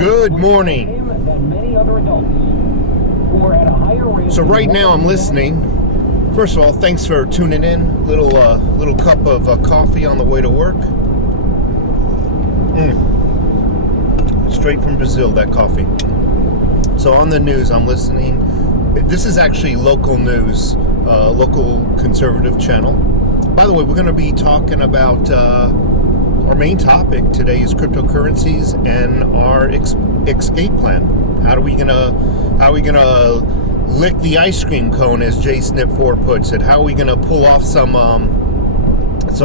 Good morning. So right now I'm listening. First of all, thanks for tuning in. Little cup of coffee on the way to work. Straight from Brazil, that coffee. So on the news, I'm listening. This is actually local news, local conservative channel. By the way, we're going to be talking about our main topic today is cryptocurrencies and our escape plan. How are we gonna lick the ice cream cone, as Jay Snip4 puts it? How are we gonna pull off some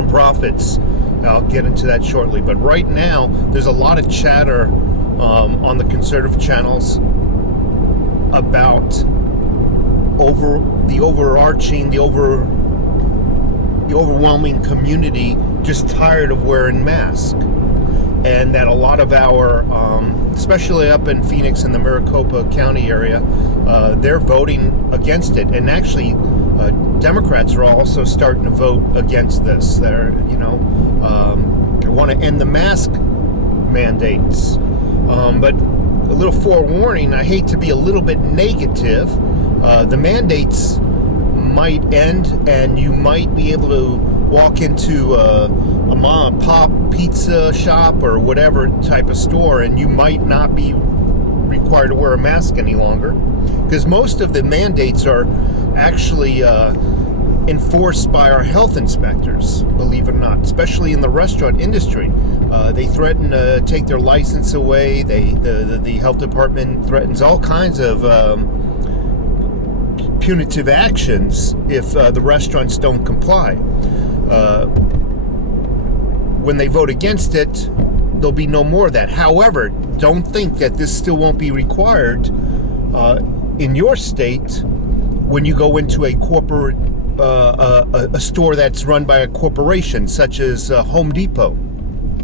profits? I'll get into that shortly. But right now, there's a lot of chatter on the conservative channels about the overwhelming community just tired of wearing masks, and that a lot of our, especially up in Phoenix and the Maricopa County area, they're voting against it. And actually, Democrats are also starting to vote against this. They want to end the mask mandates. But a little forewarning, I hate to be a little bit negative. The mandates might end, and you might be able to walk into a mom and pop pizza shop or whatever type of store, and you might not be required to wear a mask any longer, because most of the mandates are actually enforced by our health inspectors, believe it or not, especially in the restaurant industry. They threaten to take their license away. The health department threatens all kinds of punitive actions if the restaurants don't comply. When they vote against it, there'll be no more of that. However, don't think that this still won't be required in your state when you go into a corporate, a store that's run by a corporation, such as Home Depot,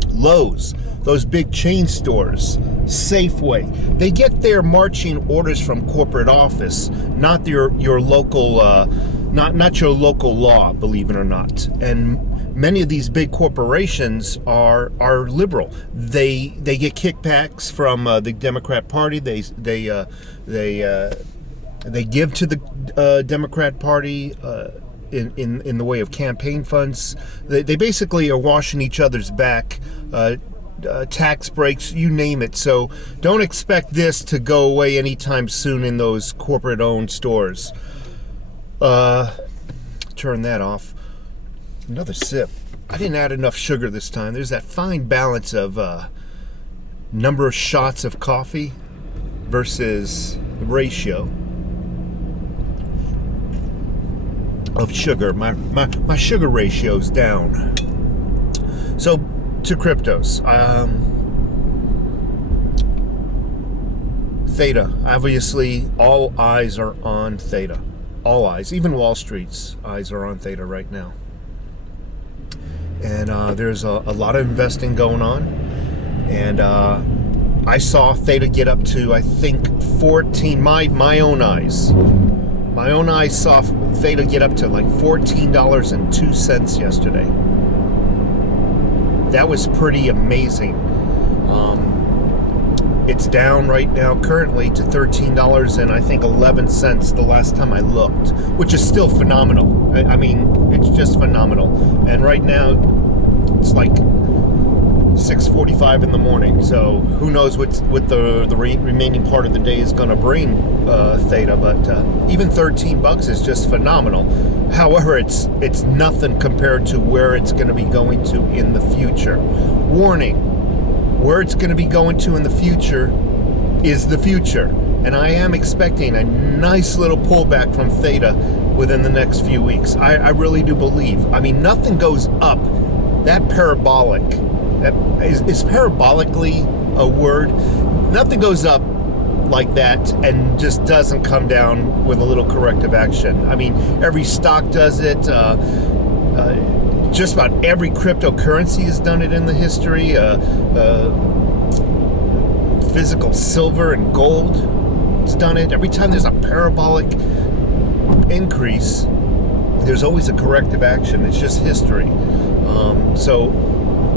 Lowe's, those big chain stores, Safeway. They get their marching orders from corporate office, not your local, not your local law, believe it or not. And many of these big corporations are liberal. They get kickbacks from the Democrat Party. They give to the Democrat Party in the way of campaign funds. They basically are washing each other's back. Tax breaks, you name it. So don't expect this to go away anytime soon in those corporate-owned stores. Turn that off. Another sip. I didn't add enough sugar this time. There's that fine balance of number of shots of coffee versus the ratio of sugar. My sugar ratio's down. So to cryptos. Theta. Obviously, all eyes are on Theta. All eyes. Even Wall Street's eyes are on Theta right now. And there's a lot of investing going on. And I saw Theta get up to, I think, 14. My own eyes. My own eyes saw Theta get up to like $14.02 yesterday. That was pretty amazing. It's down right now currently to $13 and I think 11 cents the last time I looked, which is still phenomenal. I mean, it's just phenomenal. And right now it's like 6:45 in the morning, so who knows what the remaining part of the day is going to bring Theta, but even $13 is just phenomenal. However, it's nothing compared to where it's going to be going to in the future. Warning, where it's going to be going to in the future is the future, and I am expecting a nice little pullback from Theta within the next few weeks. I really do believe. I mean, nothing goes up. That parabolic, that is parabolically a word? Nothing goes up like that and just doesn't come down with a little corrective action. I mean, every stock does it. Just about every cryptocurrency has done it in the history. Physical silver and gold has done it. Every time there's a parabolic increase, there's always a corrective action. It's just history. So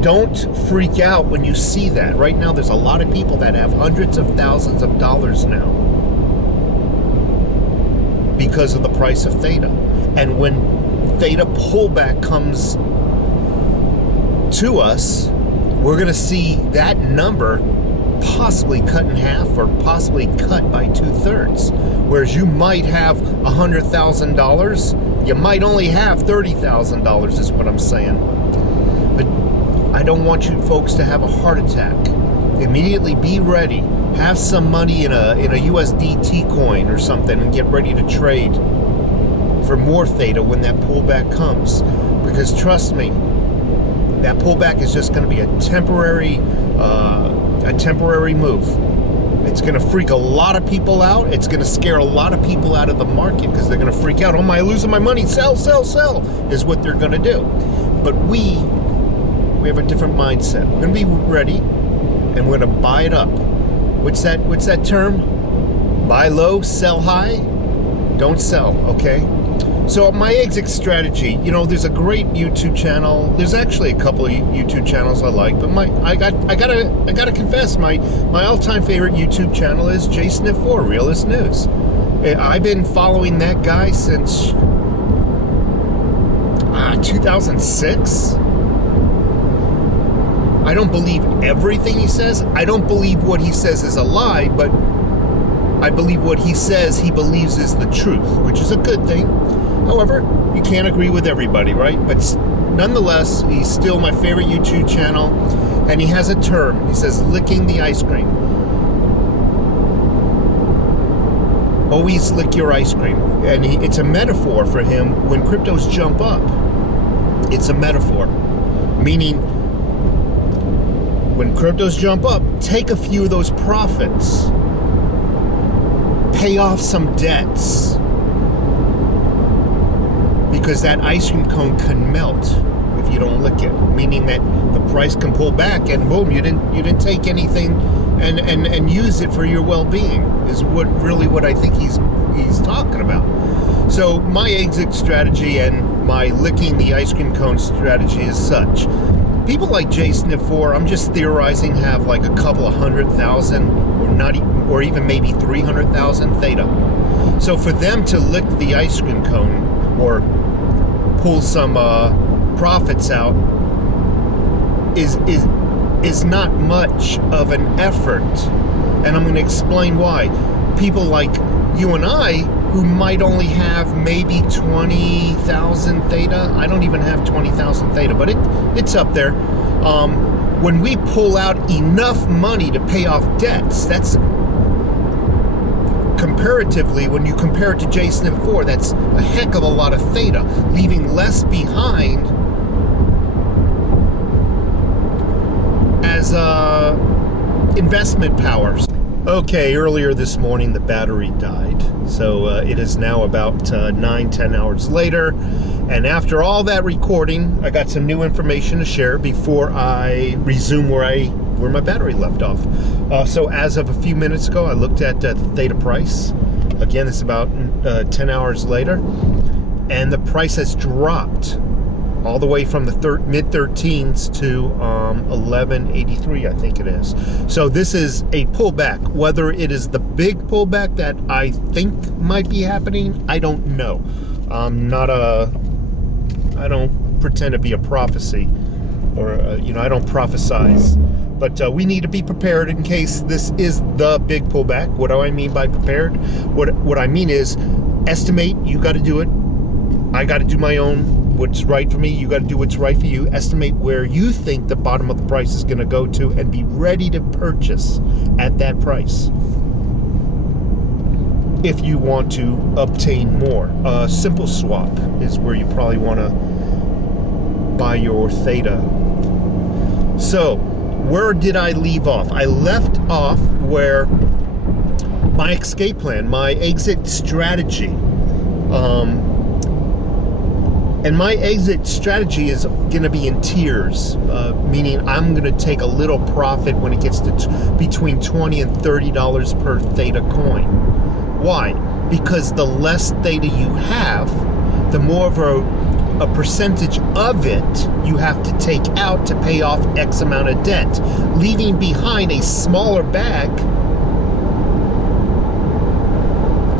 Don't freak out when you see that. Right now, there's a lot of people that have hundreds of thousands of dollars now because of the price of Theta. And when Theta pullback comes to us, we're going to see that number possibly cut in half or possibly cut by 2/3. Whereas you might have $100,000, you might only have $30,000 is what I'm saying. But I don't want you folks to have a heart attack. Immediately be ready. Have some money in a USDT coin or something and get ready to trade for more Theta when that pullback comes. Because trust me, that pullback is just going to be a temporary move. It's going to freak a lot of people out. It's going to scare a lot of people out of the market because they're going to freak out. Oh my, losing my money. Sell, sell, sell is what they're going to do. But we have a different mindset. We're going to be ready and we're going to buy it up. What's that term? Buy low, sell high. Don't sell, okay? So my exit strategy, there's a great YouTube channel. There's actually a couple of YouTube channels I like, but I gotta confess, my all-time favorite YouTube channel is JSniff4 Realist News. I've been following that guy since 2006. I don't believe everything he says. I don't believe what he says is a lie, but I believe what he says he believes is the truth, which is a good thing. However, you can't agree with everybody, right? But nonetheless, he's still my favorite YouTube channel, and he has a term. He says, licking the ice cream. Always lick your ice cream. And it's a metaphor for him when cryptos jump up. It's a metaphor, meaning when cryptos jump up, take a few of those profits, pay off some debts, because that ice cream cone can melt if you don't lick it, meaning that the price can pull back and boom, you didn't take anything and use it for your well-being is what I think he's talking about. So my exit strategy and my licking the ice cream cone strategy is such. People like JSniff4, I'm just theorizing, have like a couple of 100,000 or even maybe 300,000 Theta. So for them to lick the ice cream cone or pull some profits out is not much of an effort, and I'm going to explain why. People like you and I, who might only have maybe 20,000 Theta. I don't even have 20,000 Theta, but it's up there. When we pull out enough money to pay off debts, that's comparatively, when you compare it to JSniff4, that's a heck of a lot of Theta, leaving less behind as investment powers. Okay, earlier this morning the battery died, so it is now about 9-10 hours later, and after all that recording, I got some new information to share before I resume where my battery left off. So as of a few minutes ago, I looked at the Theta price. Again, it's about 10 hours later, and the price has dropped all the way from the mid-13s to 1183, I think it is. So this is a pullback. Whether it is the big pullback that I think might be happening, I don't know. I don't pretend to be a prophecy, or I don't prophesize. But we need to be prepared in case this is the big pullback. What do I mean by prepared? What I mean is, estimate. You got to do it. I got to do my own. What's right for me, you got to do what's right for you. Estimate where you think the bottom of the price is going to go to and be ready to purchase at that price if you want to obtain more. Simple swap is where you probably want to buy your Theta. So where did I leave off? I left off where my escape plan, my exit strategy, and my exit strategy is going to be in tiers, meaning I'm going to take a little profit when it gets to between $20 and $30 per Theta coin. Why? Because the less Theta you have, the more of a a percentage of it you have to take out to pay off X amount of debt, leaving behind a smaller bag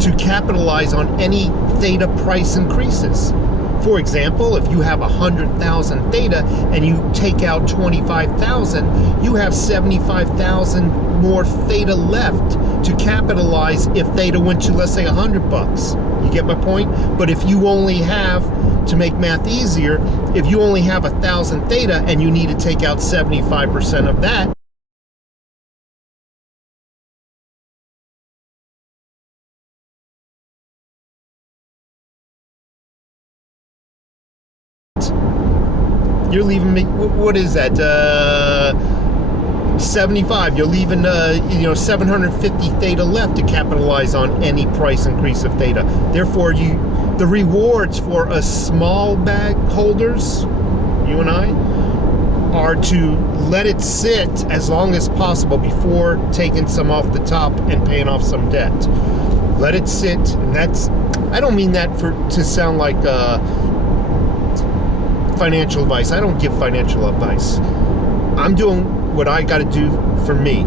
to capitalize on any Theta price increases. For example, if you have 100,000 Theta and you take out 25,000, you have 75,000 more Theta left to capitalize if Theta went to, let's say, $100. You get my point? But if you only have, to make math easier, if you only have 1,000 Theta and you need to take out 75% of that, you're leaving me, what is that, 75, you're leaving 750 Theta left to capitalize on any price increase of Theta. Therefore, the rewards for a small bag holders, you and I, are to let it sit as long as possible before taking some off the top and paying off some debt. Let it sit, and that's, I don't mean that to sound like financial advice. I don't give financial advice. I'm doing what I got to do for me.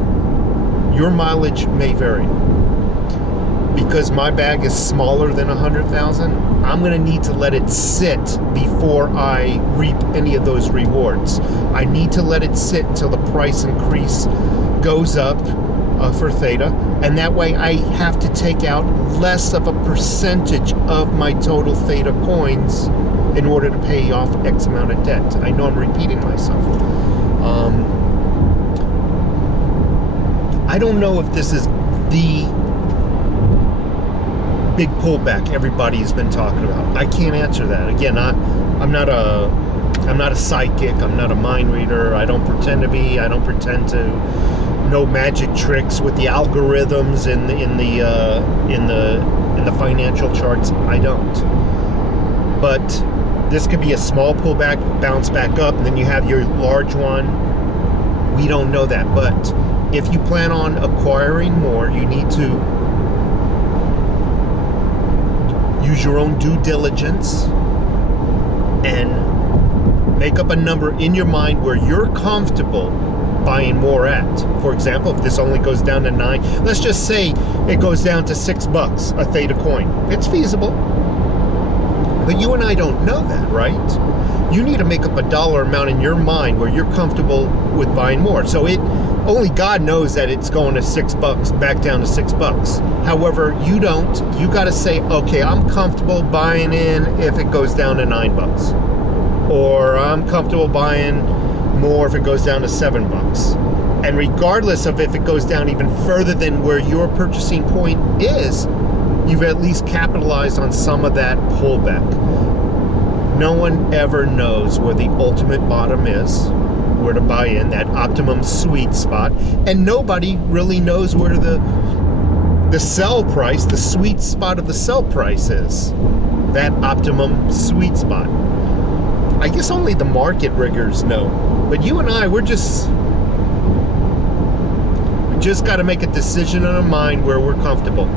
Your mileage may vary. Because my bag is smaller than 100,000, I'm going to need to let it sit before I reap any of those rewards. I need to let it sit until the price increase goes up for Theta, and that way I have to take out less of a percentage of my total Theta coins in order to pay off X amount of debt. I know I'm repeating myself. I don't know if this is the big pullback everybody has been talking about. I can't answer that. Again, I'm not a psychic. I'm not a mind reader. I don't pretend to be. I don't pretend to know magic tricks with the algorithms in the financial charts. I don't. But this could be a small pullback, bounce back up, and then you have your large one. We don't know that. But if you plan on acquiring more, you need to use your own due diligence and make up a number in your mind where you're comfortable buying more at. For example, if this only goes down to 9, let's just say it goes down to $6 a Theta coin. It's feasible. But you and I don't know that, right? You need to make up a dollar amount in your mind where you're comfortable with buying more. So only God knows that it's going to $6, back down to $6. However, you don't. You got to say, okay, I'm comfortable buying in if it goes down to $9, or I'm comfortable buying more if it goes down to $7. And regardless of if it goes down even further than where your purchasing point is, you've at least capitalized on some of that pullback. No one ever knows where the ultimate bottom is, where to buy in, that optimum sweet spot, and nobody really knows where the sell price, the sweet spot of the sell price is, that optimum sweet spot. I guess only the market riggers know, but you and I, we just got to make a decision in our mind where we're comfortable.